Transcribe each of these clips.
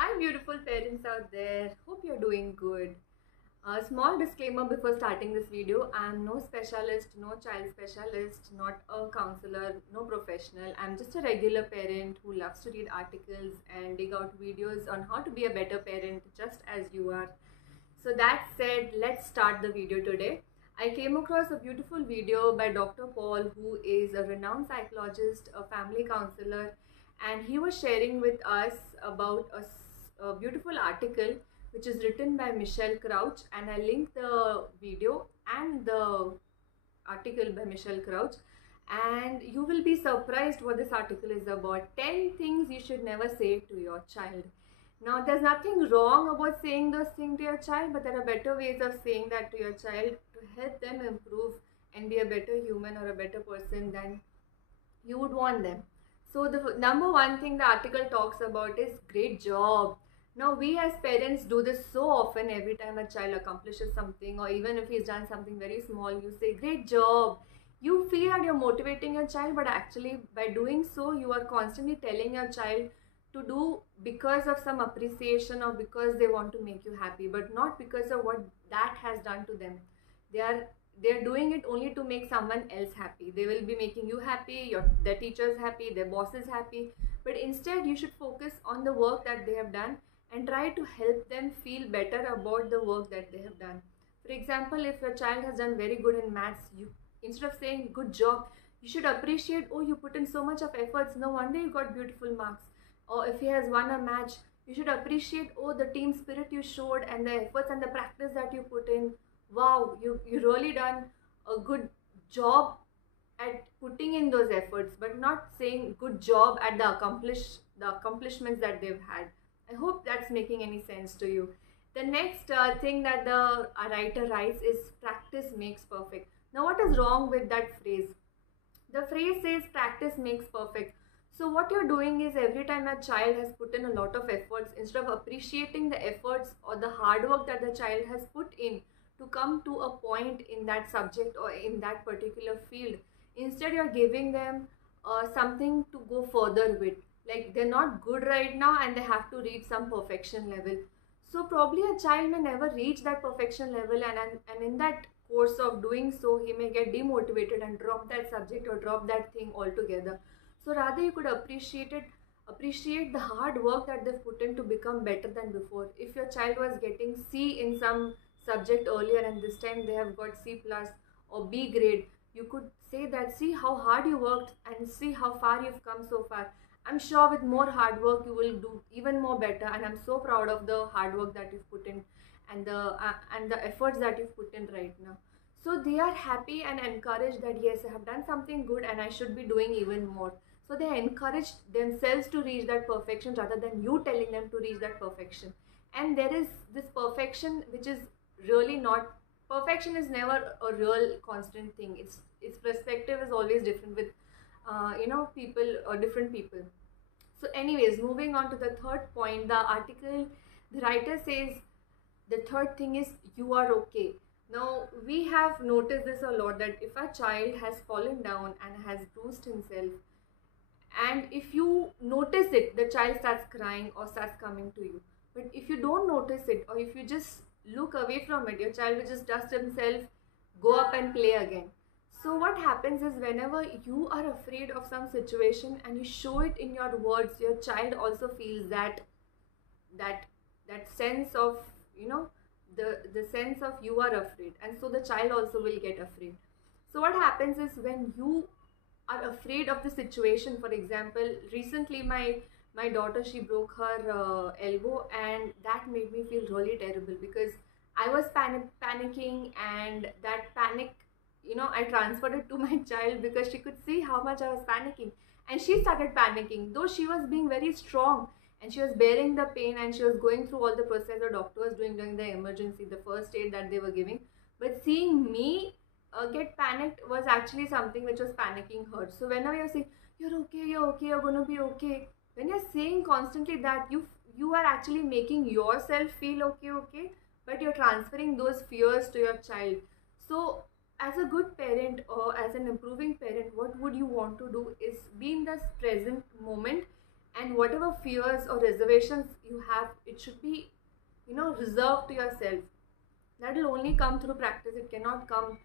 Hi, beautiful parents out there. Hope you're doing good. A small disclaimer before starting this video. I'm no specialist, no child specialist, not a counselor, no professional. I'm just a regular parent who loves to read articles and dig out videos on how to be a better parent just as you are. So that said, let's start the video today. I came across a beautiful video by Dr. Paul, who is a renowned psychologist, a family counselor, and he was sharing with us about a beautiful article which is written by Michelle Crouch, and I linked the video and the article by Michelle Crouch, and you will be surprised what this article is about. 10 things you should never say to your child. Now, there's nothing wrong about saying those things to your child, but there are better ways of saying that to your child to help them improve and be a better human or a better person than you would want them. So the number one thing the article talks about is great job. Now we as parents do this so often. Every time a child accomplishes something, or even if he's done something very small, you say great job. You feel that you're motivating your child, but actually by doing so you are constantly telling your child to do because of some appreciation or because they want to make you happy, but not because of what that has done to them. They are doing it only to make someone else happy. They will be making you happy, their teachers happy, their bosses happy, but instead you should focus on the work that they have done and try to help them feel better about the work that they have done. For example, if your child has done very good in maths, you, instead of saying good job, you should appreciate, oh, you put in so much of efforts, no wonder you got beautiful marks. Or if he has won a match, you should appreciate, oh, the team spirit you showed and the efforts and the practice that you put in. Wow, you really done a good job at putting in those efforts, but not saying good job at the accomplishments that they've had. I hope that's making any sense to you. The next thing that the writer writes is practice makes perfect. Now, what is wrong with that phrase? The phrase says practice makes perfect. So what you're doing is every time a child has put in a lot of efforts, instead of appreciating the efforts or the hard work that the child has put in to come to a point in that subject or in that particular field, instead you're giving them something to go further with. Like they're not good right now and they have to reach some perfection level. So probably a child may never reach that perfection level, and in that course of doing so, he may get demotivated and drop that subject or drop that thing altogether. So rather you could appreciate the hard work that they've put in to become better than before. If your child was getting C in some subject earlier and this time they have got C plus or B grade, you could say that, see how hard you worked and see how far you've come so far. I'm sure with more hard work you will do even more better, and I'm so proud of the hard work that you've put in and the efforts that you've put in right now. So they are happy and encouraged that yes, I have done something good and I should be doing even more. So they encourage themselves to reach that perfection rather than you telling them to reach that perfection. And there is this perfection which is really not, perfection is never a real constant thing. Its perspective is always different with people or different people. So anyways, moving on to the third point, the article, the writer says the third thing is you are okay. Now we have noticed this a lot, that if a child has fallen down and has bruised himself, and if you notice it, the child starts crying or starts coming to you. But if you don't notice it, or if you just look away from it, your child will just dust himself, go up and play again. So what happens is, whenever you are afraid of some situation and you show it in your words, your child also feels that sense of, the sense of you are afraid, and so the child also will get afraid. So what happens is, when you are afraid of the situation, for example, recently my daughter, she broke her elbow, and that made me feel really terrible because I was panicking, and that panic, I transferred it to my child because she could see how much I was panicking, and she started panicking, though she was being very strong and she was bearing the pain and she was going through all the process the doctor was doing during the emergency, the first aid that they were giving. But seeing me get panicked was actually something which was panicking her. So whenever you're saying you're okay, you're gonna be okay, when you're saying constantly that, you are actually making yourself feel okay, but you're transferring those fears to your child. So as a good parent or as an improving parent, what would you want to do is be in this present moment and whatever fears or reservations you have, it should be, reserved to yourself. That will only come through practice. It cannot come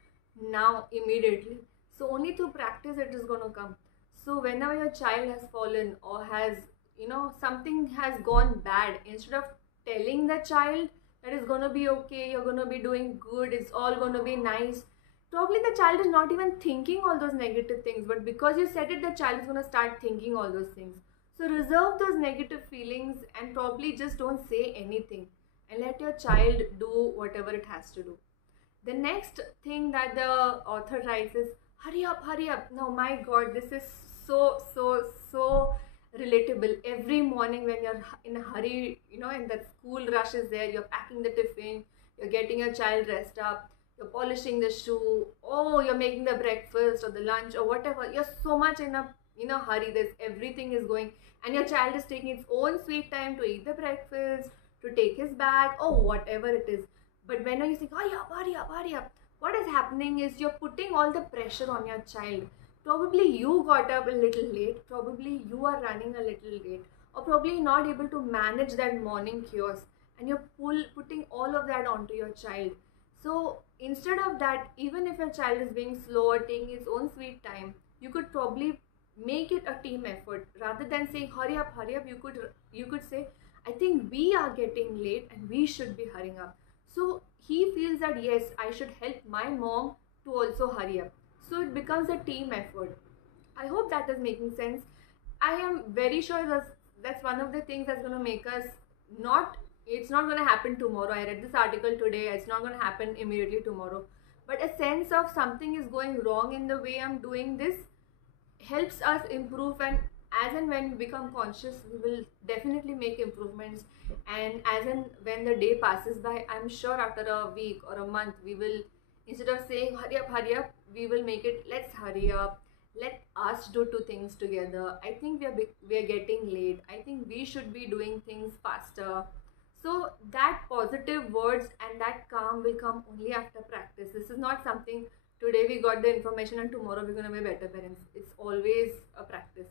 now immediately. So only through practice it is going to come. So whenever your child has fallen or has, something has gone bad, instead of telling the child that it's going to be okay, you're going to be doing good, it's all going to be nice, probably the child is not even thinking all those negative things, but because you said it, the child is going to start thinking all those things. So reserve those negative feelings and probably just don't say anything, and let your child do whatever it has to do. The next thing that the author writes is, hurry up, hurry up. Now, my God, this is so relatable. Every morning when you're in a hurry, and that school rush is there, you're packing the tiffin, you're getting your child dressed up, you're polishing the shoe, oh, you're making the breakfast or the lunch or whatever. You're so much in a hurry. There's everything is going, and your child is taking its own sweet time to eat the breakfast, to take his bag, or whatever it is. But when you say, hurry up, hurry up, hurry up, what is happening is you're putting all the pressure on your child. Probably you got up a little late, probably you are running a little late, or probably not able to manage that morning chaos, and you're putting all of that onto your child. So instead of that, even if your child is being slow or taking his own sweet time, you could probably make it a team effort. Rather than saying hurry up, you could say, I think we are getting late and we should be hurrying up. So he feels that yes, I should help my mom to also hurry up. So it becomes a team effort. I hope that is making sense. I am very sure that's one of the things that's going to make us it's not going to happen tomorrow. I read this article today. It's not going to happen immediately tomorrow. But a sense of something is going wrong in the way I'm doing this helps us improve, and as and when we become conscious, we will definitely make improvements. And as and when the day passes by, I'm sure after a week or a month, we will, instead of saying hurry up, we will make it, let's hurry up, let us do two things together. I think we are getting late. I think we should be doing things faster. So that positive words and that calm will come only after practice. This is not something today we got the information and tomorrow we're going to be better parents. It's always a practice.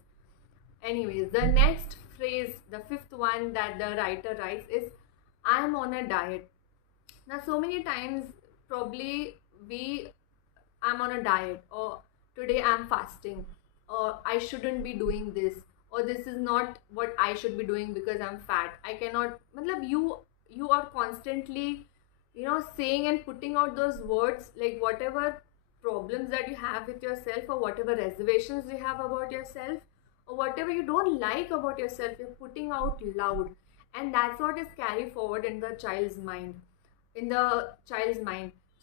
Anyways, the next phrase, the fifth one that the writer writes is, I'm on a diet. Now, so many times probably I'm on a diet, or today I'm fasting, or I shouldn't be doing this, or this is not what I should be doing because I'm fat. I cannot, you are constantly, saying and putting out those words, like whatever problems that you have with yourself, or whatever reservations you have about yourself, or whatever you don't like about yourself, you're putting out loud. And that's what is carried forward in the child's mind.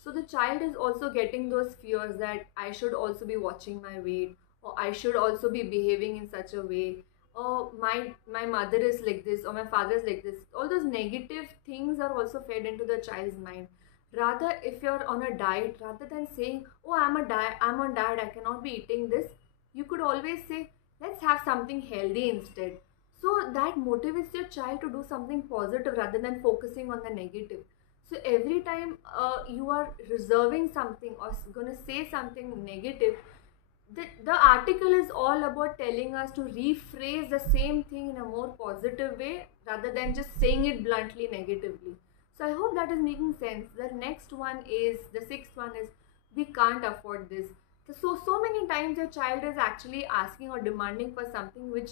So the child is also getting those fears that I should also be watching my weight, or I should also be behaving in such a way, or my mother is like this, or my father is like this. All those negative things are also fed into the child's mind. Rather, if you're on a diet, rather than saying, oh, I'm on diet, I cannot be eating this, you could always say, let's have something healthy instead. So that motivates your child to do something positive rather than focusing on the negative. So every time you are reserving something or going to say something negative, the article is all about telling us to rephrase the same thing in a more positive way rather than just saying it bluntly negatively. So I hope that is making sense. The sixth one is, we can't afford this. So many times your child is actually asking or demanding for something which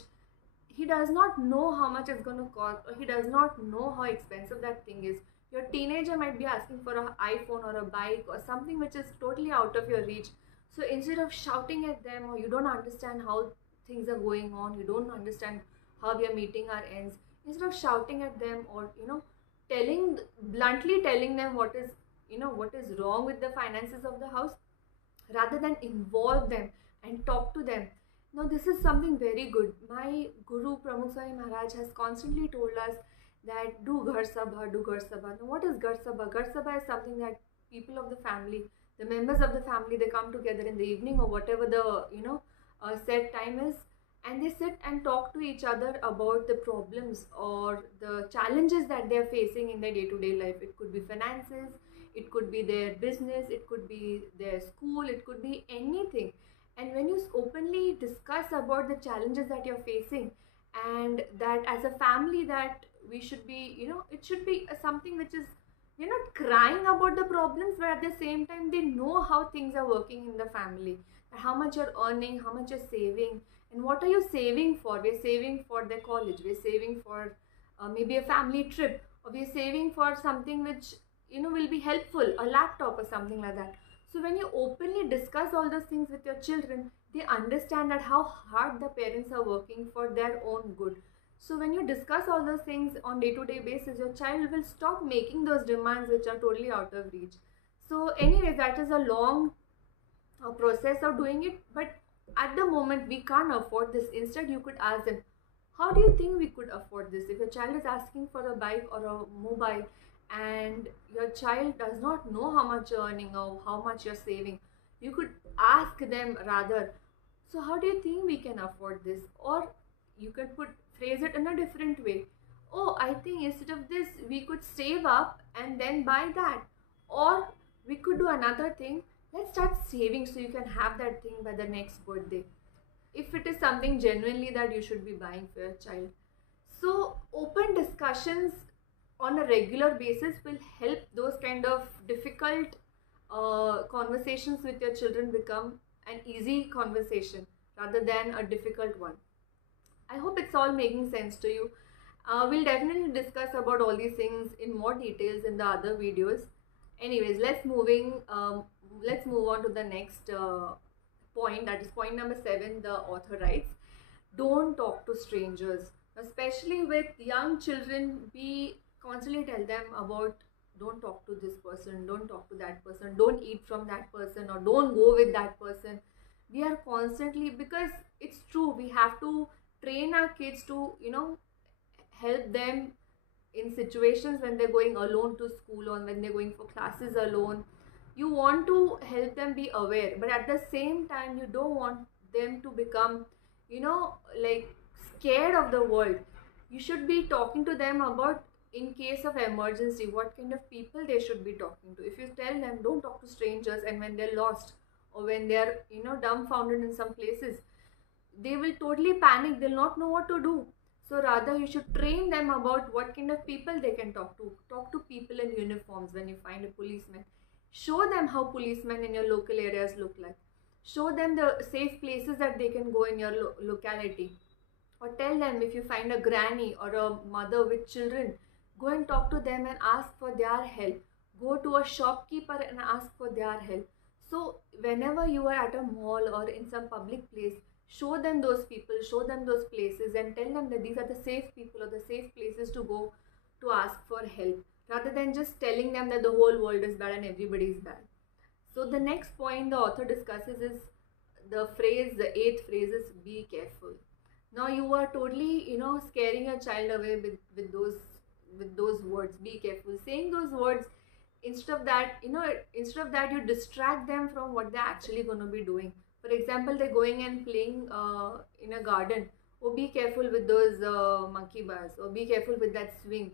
he does not know how much it's going to cost, or he does not know how expensive that thing is. Your teenager might be asking for an iPhone or a bike or something which is totally out of your reach. So instead of shouting at them, or you don't understand how things are going on, you don't understand how we are meeting our ends, instead of shouting at them, or bluntly telling them what is wrong with the finances of the house, rather than involve them and talk to them. Now, this is something very good. My Guru Pramukh Swami Maharaj has constantly told us that do Ghar Sabha, do Ghar Sabha. Now, what is Ghar Sabha? Ghar Sabha is something that people of the family, the members of the family, they come together in the evening or whatever the set time is, and they sit and talk to each other about the problems or the challenges that they are facing in their day-to-day life. It could be finances, it could be their business, it could be their school, it could be anything. And when you openly discuss about the challenges that you're facing and that as a family that we should be, it should be something which is, you're not crying about the problems, but at the same time they know how things are working in the family, how much you're earning, how much you're saving, and what are you saving for. We're saving for their college, we're saving for maybe a family trip, or we're saving for something which will be helpful, a laptop or something like that. So when you openly discuss all those things with your children, they understand that how hard the parents are working for their own good. So when you discuss all those things on day-to-day basis, your child will stop making those demands which are totally out of reach. So anyway, that is a long process of doing it, but at the moment we can't afford this. Instead, you could ask them, how do you think we could afford this? If your child is asking for a bike or a mobile, and your child does not know how much you're earning or how much you're saving, you could ask them rather, so how do you think we can afford this? Or you could phrase it in a different way. Oh, I think instead of this we could save up and then buy that. Or we could do another thing, let's start saving so you can have that thing by the next birthday, if it is something genuinely that you should be buying for your child. So open discussions on a regular basis will help those kind of difficult conversations with your children become an easy conversation rather than a difficult one. I hope it's all making sense to you. We'll definitely discuss about all these things in more details in the other videos. Anyways, let's move on to the next point, that is point number 7. The author writes, don't talk to strangers. Especially with young children, we constantly tell them about, don't talk to this person, don't talk to that person, don't eat from that person, or don't go with that person. We are constantly, because it's true, we have to train our kids to help them in situations when they're going alone to school or when they're going for classes alone. You want to help them be aware, but at the same time you don't want them to become like scared of the world. You should be talking to them about, in case of emergency, what kind of people they should be talking to. If you tell them don't talk to strangers, and when they're lost or when they're dumbfounded in some places, they will totally panic, they'll not know what to do. So rather you should train them about what kind of people they can talk to people in uniforms. When you find a policeman, show them how policemen in your local areas look like. Show them the safe places that they can go in your locality. Or tell them, if you find a granny or a mother with children, go and talk to them and ask for their help. Go to a shopkeeper and ask for their help. So whenever you are at a mall or in some public place, show them those people, show them those places, and tell them that these are the safe people or the safe places to go to ask for help, rather than just telling them that the whole world is bad and everybody is bad. So the next point the author discusses is the 8th phrase is, be careful. Now you are totally scaring your child away with those words, be careful. Saying those words, instead of that you distract them from what they're actually going to be doing. For example, they're going and playing in a garden. Oh, be careful with those monkey bars, or be careful with that swing.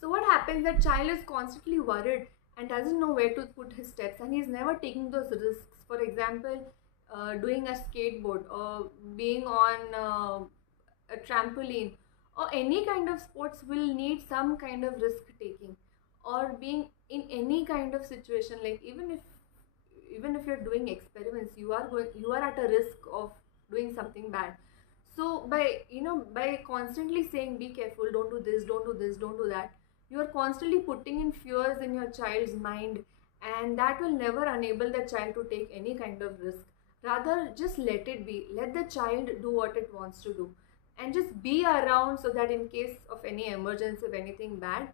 So what happens, that child is constantly worried and doesn't know where to put his steps, and he's never taking those risks. For example, doing a skateboard, or being on a trampoline, or any kind of sports will need some kind of risk taking, or being in any kind of situation, like even if you're doing experiments, you are at a risk of doing something bad. So by constantly saying be careful, don't do this, don't do this, don't do that, you are constantly putting in fears in your child's mind, and that will never enable the child to take any kind of risk. Rather, just let it be, let the child do what it wants to do, and just be around, so that in case of any emergency, of anything bad,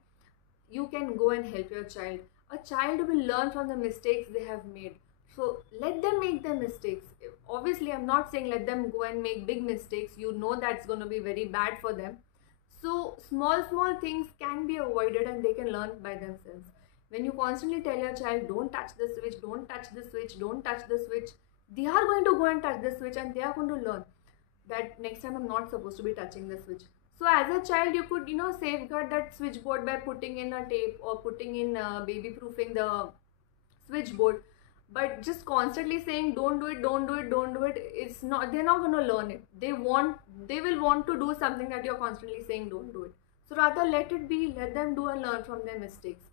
you can go and help your child. A child will learn from the mistakes they have made. So let them make their mistakes. Obviously, I'm not saying let them go and make big mistakes. You know that's going to be very bad for them. So small things can be avoided, and they can learn by themselves. When you constantly tell your child, don't touch the switch, don't touch the switch, don't touch the switch, they are going to go and touch the switch, and they are going to learn that next time I'm not supposed to be touching the switch. So as a child, you could safeguard that switchboard by putting in a tape, or putting in baby proofing the switchboard. But just constantly saying don't do it, don't do it, don't do it, it's not, they're not going to learn it. They will want to do something that you're constantly saying don't do it. So rather let it be, let them do and learn from their mistakes.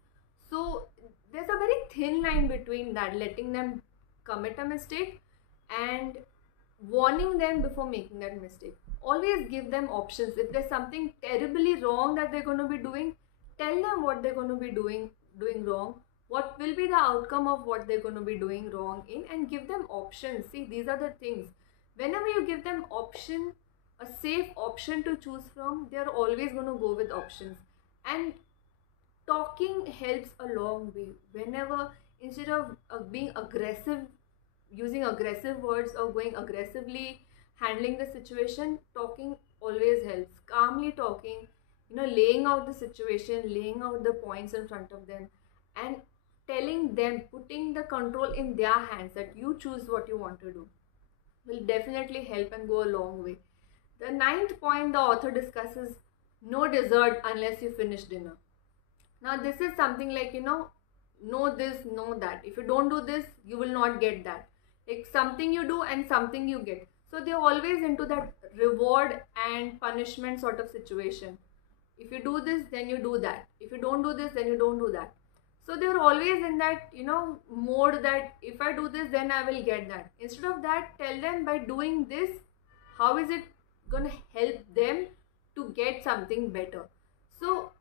So there's a very thin line between that, letting them commit a mistake and warning them before making that mistake. Always give them options. If there's something terribly wrong that they're going to be doing, tell them what they're going to be doing wrong, what will be the outcome of what they're going to be doing wrong in, and give them options. See, these are the things. Whenever you give them option, a safe option to choose from, they're always going to go with options. And talking helps a long way. Whenever, instead of being aggressive, using aggressive words or going aggressively handling the situation, talking always helps. Calmly talking, laying out the situation, laying out the points in front of them, and telling them, putting the control in their hands, that you choose what you want to do, will definitely help and go a long way. The 9th point the author discusses: no dessert unless you finish dinner. Now this is something like, know this, know that. If you don't do this, you will not get that. Like something you do and something you get. So they're always into that reward and punishment sort of situation. If you do this, then you do that. If you don't do this, then you don't do that. So they're always in that, mode that if I do this, then I will get that. Instead of that, tell them by doing this, how is it going to help them to get something better. So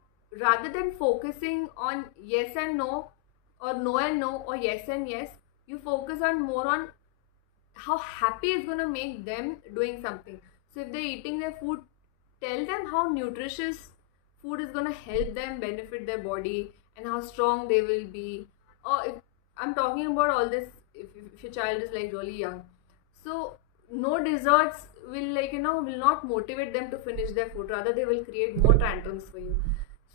rather than focusing on yes and no, or no and no, or yes and yes, you focus on more on how happy it's going to make them doing something. So if they're eating their food, tell them how nutritious food is going to help them benefit their body and how strong they will be. Or if I'm talking about all this, if your child is like really young, so no desserts will will not motivate them to finish their food. Rather they will create more tantrums for you.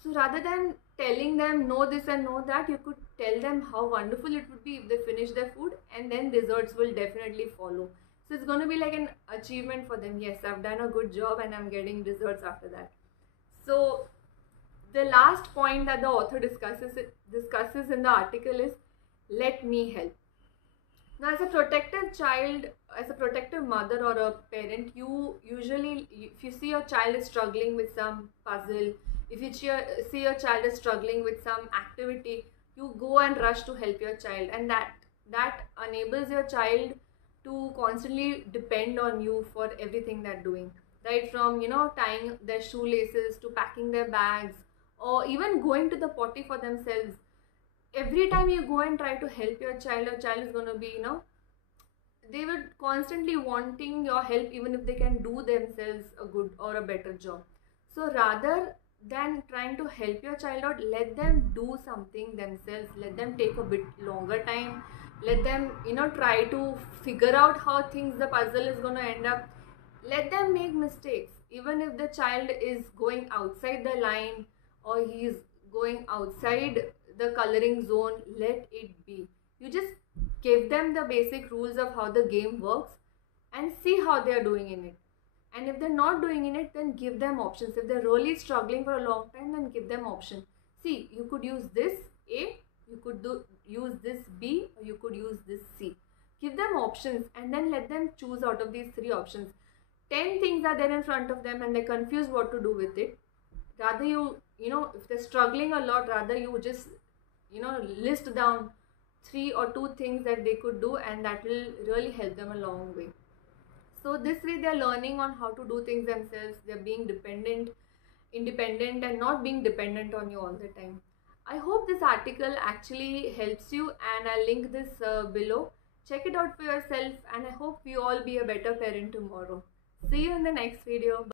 So rather than telling them no this and no that, you could tell them how wonderful it would be if they finish their food, and then desserts will definitely follow. So it's going to be like an achievement for them. Yes, I've done a good job and I'm getting desserts after that. So the last point that the author discusses in the article is let me help. Now, as a protective child, as a protective mother or a parent, you usually, if you see your child is struggling with some puzzle, if you see your child is struggling with some activity, you go and rush to help your child, and that enables your child to constantly depend on you for everything they're doing, right from tying their shoelaces to packing their bags, or even going to the potty for themselves. Every time you go and try to help your child is going to be, they will constantly wanting your help, even if they can do themselves a good or a better job. So rather than trying to help your child out, let them do something themselves. Let them take a bit longer time. Let them, try to figure out how the puzzle is going to end up. Let them make mistakes. Even if the child is going outside the line or he is going outside the coloring zone, let it be. You just give them the basic rules of how the game works and see how they are doing in it. And if they're not doing in it, then give them options. If they're really struggling for a long time, then give them options. See, you could use this A, you could use this B, or you could use this C. Give them options and then let them choose out of these 3 options. 10 things are there in front of them and they're confused what to do with it. Rather if they're struggling a lot, rather you just, list down 3 or 2 things that they could do, and that will really help them a long way. So this way they're learning on how to do things themselves. They're being independent and not being dependent on you all the time. I hope this article actually helps you, and I'll link this below. Check it out for yourself, and I hope we all be a better parent tomorrow. See you in the next video.